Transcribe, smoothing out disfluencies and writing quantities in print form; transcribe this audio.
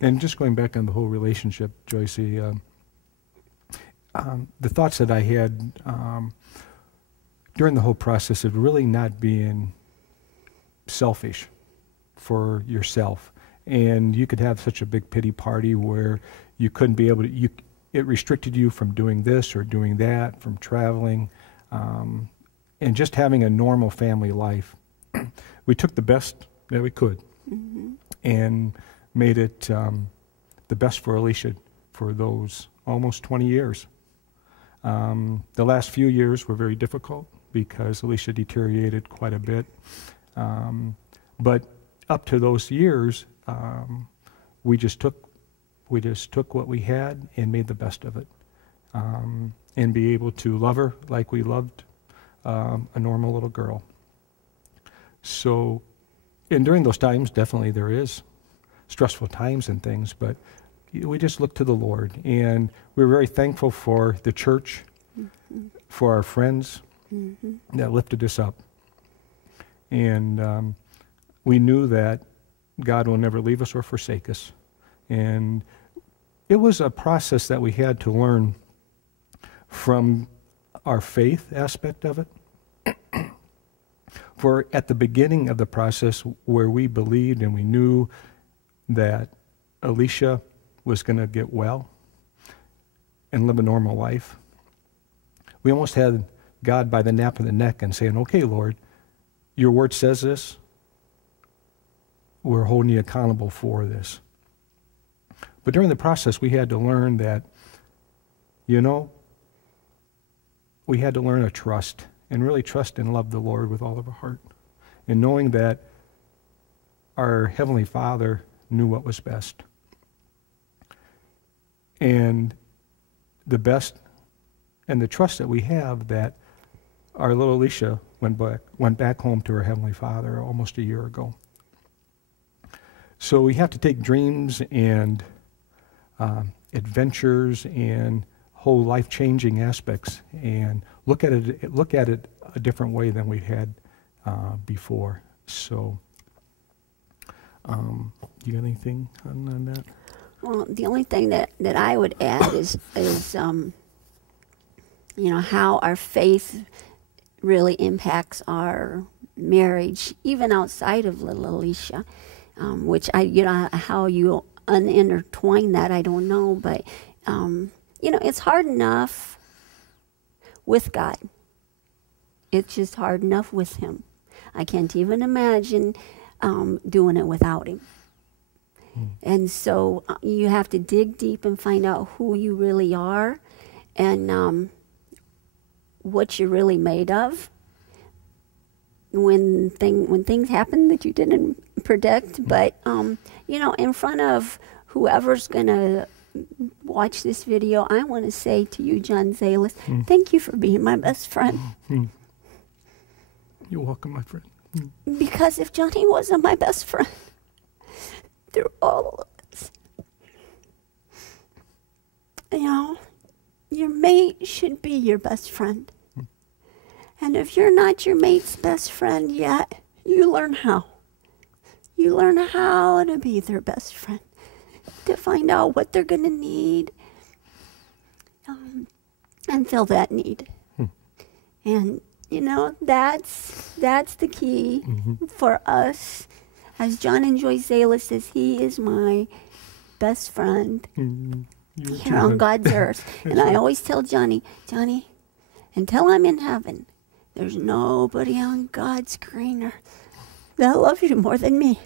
And just going back on the whole relationship, Joycey, the thoughts that I had during the whole process of really not being selfish for yourself. And you could have such a big pity party where you couldn't be able to, it restricted you from doing this or doing that, from traveling, and just having a normal family life. We took the best that we could and made it the best for Alicia for those almost 20 years. The last few years were very difficult because Alicia deteriorated quite a bit. But up to those years, we just took what we had and made the best of it, and be able to love her like we loved a normal little girl. So, and during those times, definitely there is stressful times and things, but we just look to the Lord, and we're very thankful for the church, for our friends that lifted us up. And we knew that God will never leave us or forsake us. And it was a process that we had to learn from our faith aspect of it. For at the beginning of the process, where we believed and we knew that Alicia was going to get well and live a normal life, we almost had God by the nape of the neck and saying, okay, Lord, your word says this. We're holding you accountable for this. But during the process, we had to learn that, we had to learn to trust and really trust and love the Lord with all of our heart. And knowing that our Heavenly Father knew what was best. And the best and the trust that we have that our little Alicia went back home to her Heavenly Father almost a year ago. So we have to take dreams and adventures and whole life-changing aspects and look at it a different way than we had before. So, you got anything on that? Well, the only thing that I would add is how our faith really impacts our marriage, even outside of little Alicia. Which how you unintertwine that, I don't know, but it's hard enough with God. It's just hard enough with Him. I can't even imagine doing it without Him. And so you have to dig deep and find out who you really are and what you're really made of. When things happen that you didn't predict, but in front of whoever's gonna watch this video, I want to say to you, John Zalas, thank you for being my best friend. You're welcome, my friend. Because if Johnny wasn't my best friend through all of this, your mate should be your best friend. And if you're not your mate's best friend yet, you learn how. You learn how to be their best friend, to find out what they're going to need, and fill that need. And, that's the key for us. As John and Joy Zalas says, he is my best friend here on God's earth. And I always tell Johnny, until I'm in heaven, there's nobody on God's green earth that loves you more than me.